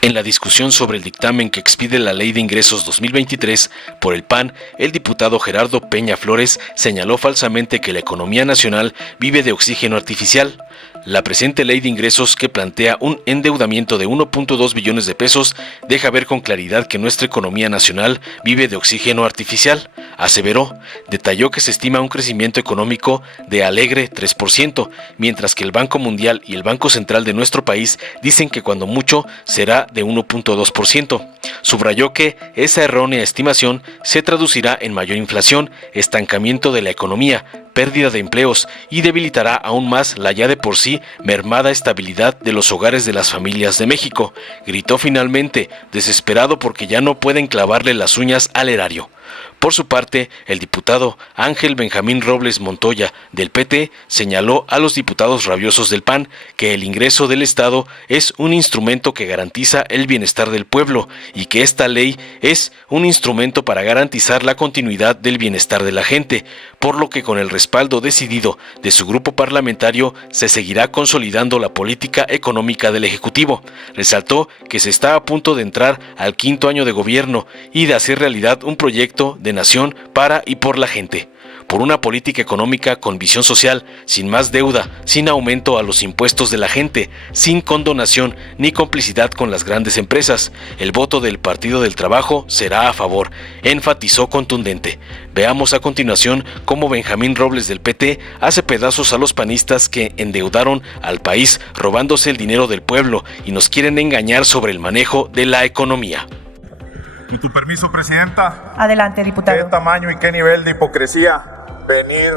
En la discusión sobre el dictamen que expide la Ley de Ingresos 2023 por el PAN, el diputado Gerardo Peña Flores señaló falsamente que la economía nacional vive de oxígeno artificial. La presente Ley de Ingresos, que plantea un endeudamiento de 1.2 billones de pesos, deja ver con claridad que nuestra economía nacional vive de oxígeno artificial, aseveró. Detalló que se estima un crecimiento económico de alegre 3%, mientras que el Banco Mundial y el Banco Central de nuestro país dicen que cuando mucho será de 1.2%. Subrayó que esa errónea estimación se traducirá en mayor inflación, estancamiento de la economía, pérdida de empleos y debilitará aún más la ya de por sí mermada estabilidad de los hogares de las familias de México, gritó finalmente, desesperado porque ya no pueden clavarle las uñas al erario. Por su parte, el diputado Ángel Benjamín Robles Montoya, del PT, señaló a los diputados rabiosos del PAN que el ingreso del Estado es un instrumento que garantiza el bienestar del pueblo y que esta ley es un instrumento para garantizar la continuidad del bienestar de la gente, por lo que con el respaldo decidido de su grupo parlamentario se seguirá consolidando la política económica del Ejecutivo. Resaltó que se está a punto de entrar al 5º año de gobierno y de hacer realidad un proyecto de nación para y por la gente, por una política económica con visión social, sin más deuda, sin aumento a los impuestos de la gente, sin condonación ni complicidad con las grandes empresas. El voto del Partido del Trabajo será a favor, enfatizó contundente. Veamos a continuación cómo Benjamín Robles del PT hace pedazos a los panistas que endeudaron al país robándose el dinero del pueblo y nos quieren engañar sobre el manejo de la economía. Y tu permiso, Presidenta. Adelante, diputado. ¿Qué tamaño y qué nivel de hipocresía venir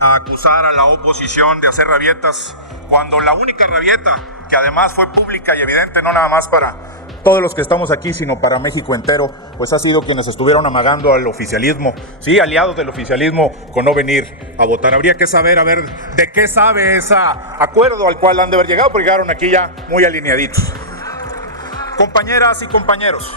a acusar a la oposición de hacer rabietas cuando la única rabieta, que además fue pública y evidente, no nada más para todos los que estamos aquí, sino para México entero, pues ha sido quienes estuvieron amagando al oficialismo, sí, aliados del oficialismo, con no venir a votar? Habría que saber, a ver, de qué sabe ese acuerdo al cual han de haber llegado, porque llegaron aquí ya muy alineaditos. Compañeras y compañeros,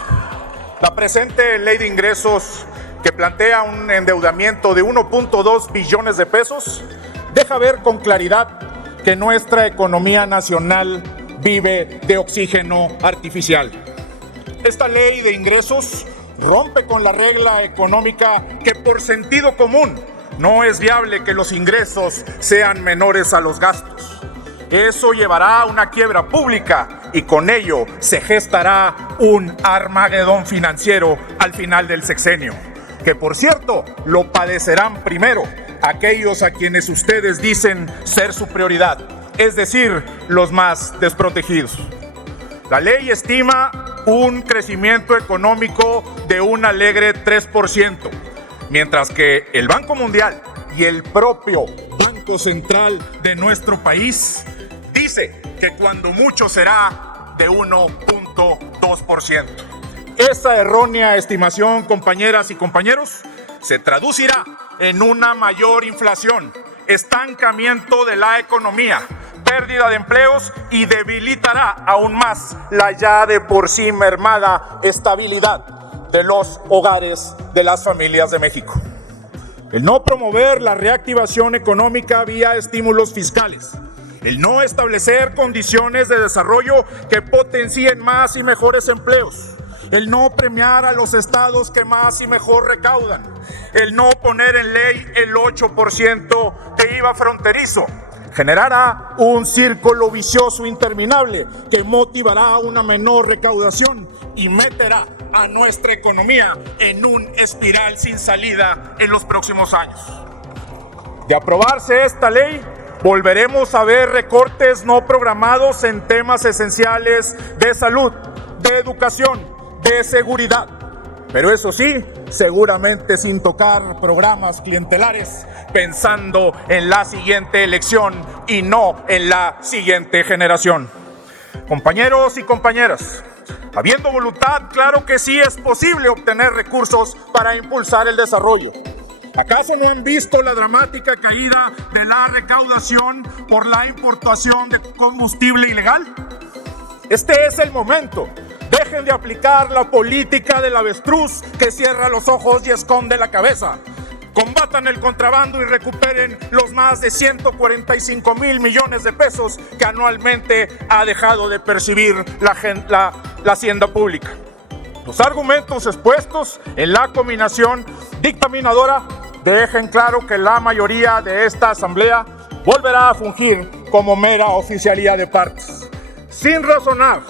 la presente Ley de Ingresos, que plantea un endeudamiento de 1.2 billones de pesos, deja ver con claridad que nuestra economía nacional vive de oxígeno artificial. Esta Ley de Ingresos rompe con la regla económica que por sentido común no es viable que los ingresos sean menores a los gastos. Eso llevará a una quiebra pública y con ello se gestará un Armagedón financiero al final del sexenio, que por cierto lo padecerán primero aquellos a quienes ustedes dicen ser su prioridad, es decir, los más desprotegidos. La ley estima un crecimiento económico de un alegre 3%, mientras que el Banco Mundial y el propio Banco Central de nuestro país dice que cuando mucho será de 1.2%. Esa errónea estimación, compañeras y compañeros, se traducirá en una mayor inflación, estancamiento de la economía, pérdida de empleos y debilitará aún más la ya de por sí mermada estabilidad de los hogares de las familias de México. El no promover la reactivación económica vía estímulos fiscales, el no establecer condiciones de desarrollo que potencien más y mejores empleos, el no premiar a los estados que más y mejor recaudan, el no poner en ley el 8% de IVA fronterizo, generará un círculo vicioso interminable que motivará una menor recaudación y meterá a nuestra economía en un espiral sin salida en los próximos años. De aprobarse esta ley, volveremos a ver recortes no programados en temas esenciales de salud, de educación, de seguridad. Pero eso sí, seguramente sin tocar programas clientelares, pensando en la siguiente elección y no en la siguiente generación. Compañeros y compañeras, habiendo voluntad, claro que sí es posible obtener recursos para impulsar el desarrollo. ¿Acaso no han visto la dramática caída de la recaudación por la importación de combustible ilegal? Este es el momento. Dejen de aplicar la política del avestruz que cierra los ojos y esconde la cabeza. Combatan el contrabando y recuperen los más de 145,000 millones de pesos que anualmente ha dejado de percibir la la hacienda pública. Los argumentos expuestos en la combinación dictaminadora dejan claro que la mayoría de esta asamblea volverá a fungir como mera oficialía de partes, sin razonar,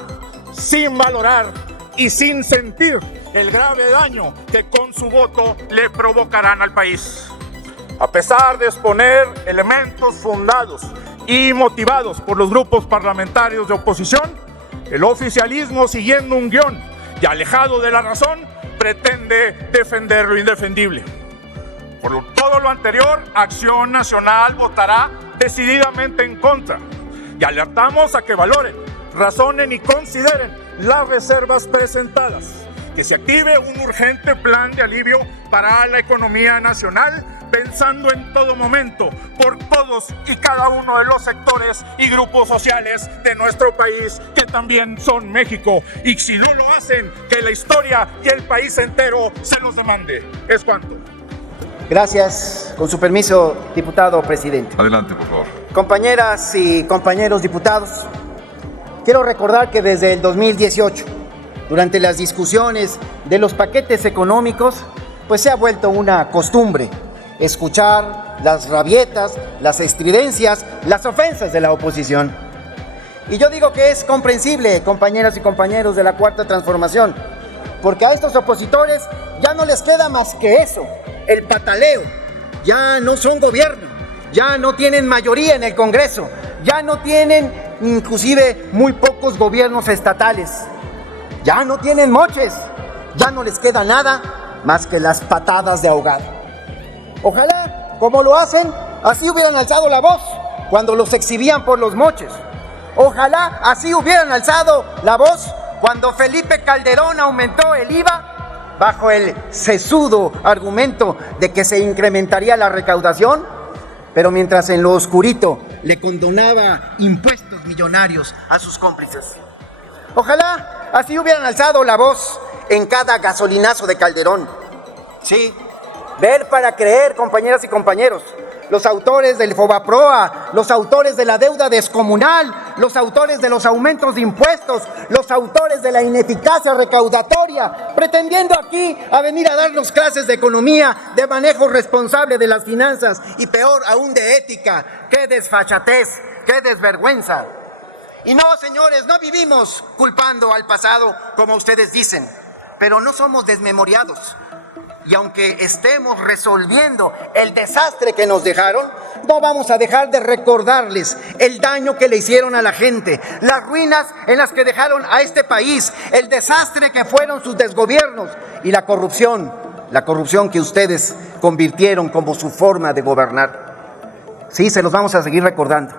sin valorar y sin sentir el grave daño que con su voto le provocarán al país. A pesar de exponer elementos fundados y motivados por los grupos parlamentarios de oposición, el oficialismo, siguiendo un guión y alejado de la razón, pretende defender lo indefendible. Por todo lo anterior, Acción Nacional votará decididamente en contra y alertamos a que valoren, razonen y consideren las reservas presentadas, que se active un urgente plan de alivio para la economía nacional, pensando en todo momento por todos y cada uno de los sectores y grupos sociales de nuestro país, que también son México, y si no lo hacen, que la historia y el país entero se los demande. Es cuanto. Gracias. Con su permiso, diputado presidente. Adelante, por favor. Compañeras y compañeros diputados, quiero recordar que desde el 2018, durante las discusiones de los paquetes económicos, pues se ha vuelto una costumbre escuchar las rabietas, las estridencias, las ofensas de la oposición. Y yo digo que es comprensible, compañeras y compañeros de la Cuarta Transformación, porque a estos opositores ya no les queda más que eso, el pataleo. Ya no son gobierno, ya no tienen mayoría en el Congreso, ya no tienen inclusive muy pocos gobiernos estatales, ya no tienen moches, ya no les queda nada más que las patadas de ahogado. Ojalá, como lo hacen, así hubieran alzado la voz cuando los exhibían por los moches. Ojalá así hubieran alzado la voz cuando Felipe Calderón aumentó el IVA bajo el sesudo argumento de que se incrementaría la recaudación, pero mientras en lo oscurito le condonaba impuestos millonarios a sus cómplices. Ojalá así hubieran alzado la voz en cada gasolinazo de Calderón. Sí, ver para creer, compañeras y compañeros. Los autores del Fobaproa, los autores de la deuda descomunal, los autores de los aumentos de impuestos, los autores de la ineficacia recaudatoria, pretendiendo aquí a venir a darnos clases de economía, de manejo responsable de las finanzas y peor aún de ética. ¡Qué desfachatez! ¡Qué desvergüenza! Y no, señores, no vivimos culpando al pasado como ustedes dicen, pero no somos desmemoriados. Y aunque estemos resolviendo el desastre que nos dejaron, no vamos a dejar de recordarles el daño que le hicieron a la gente, las ruinas en las que dejaron a este país, el desastre que fueron sus desgobiernos y la corrupción que ustedes convirtieron como su forma de gobernar. Sí, se los vamos a seguir recordando,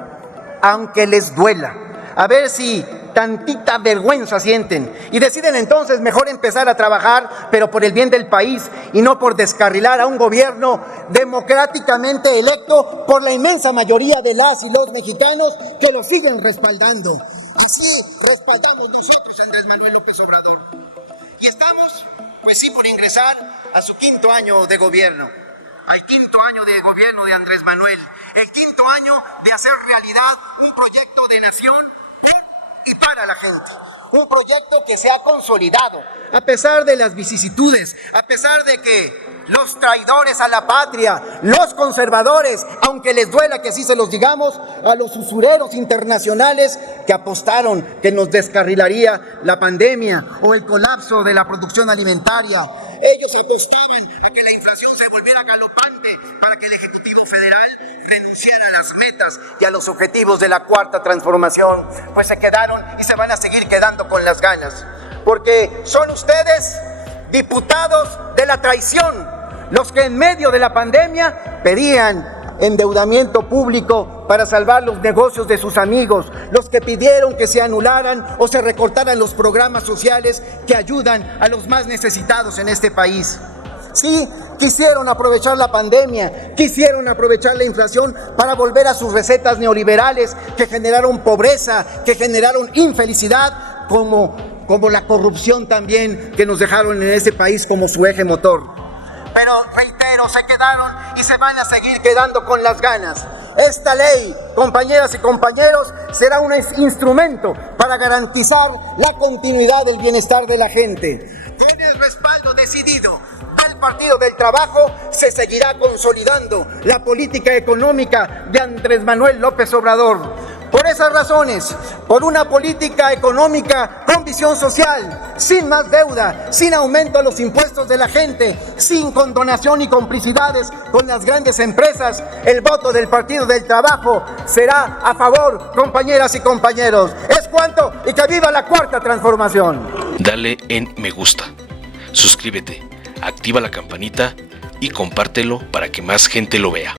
aunque les duela. A ver si tantita vergüenza sienten y deciden entonces mejor empezar a trabajar, pero por el bien del país y no por descarrilar a un gobierno democráticamente electo por la inmensa mayoría de las y los mexicanos que lo siguen respaldando. Así respaldamos nosotros a Andrés Manuel López Obrador. Y estamos, pues sí, por ingresar a su quinto año de gobierno, al quinto año de gobierno de Andrés Manuel, el quinto año de hacer realidad un proyecto de nación y para la gente, un proyecto que se ha consolidado a pesar de las vicisitudes, a pesar de que los traidores a la patria, los conservadores, aunque les duela que así se los digamos, a los usureros internacionales que apostaron que nos descarrilaría la pandemia o el colapso de la producción alimentaria. Ellos apostaban a que la inflación se volviera galopante para que el Ejecutivo Federal renunciara a las metas y a los objetivos de la Cuarta Transformación, pues se quedaron y se van a seguir quedando con las ganas, porque son ustedes, diputados de la traición, los que en medio de la pandemia pedían endeudamiento público para salvar los negocios de sus amigos, los que pidieron que se anularan o se recortaran los programas sociales que ayudan a los más necesitados en este país. Sí, quisieron aprovechar la pandemia, quisieron aprovechar la inflación para volver a sus recetas neoliberales que generaron pobreza, que generaron infelicidad, como la corrupción también que nos dejaron en este país como su eje motor. Pero reitero, se quedaron y se van a seguir quedando con las ganas. Esta ley, compañeras y compañeros, será un instrumento para garantizar la continuidad del bienestar de la gente. Con el respaldo decidido del Partido del Trabajo se seguirá consolidando la política económica de Andrés Manuel López Obrador. Por esas razones, por una política económica con visión social, sin más deuda, sin aumento a los impuestos de la gente, sin condonación y complicidades con las grandes empresas, el voto del Partido del Trabajo será a favor, compañeras y compañeros. Es cuanto, y que viva la Cuarta Transformación. Dale en me gusta, suscríbete, activa la campanita y compártelo para que más gente lo vea.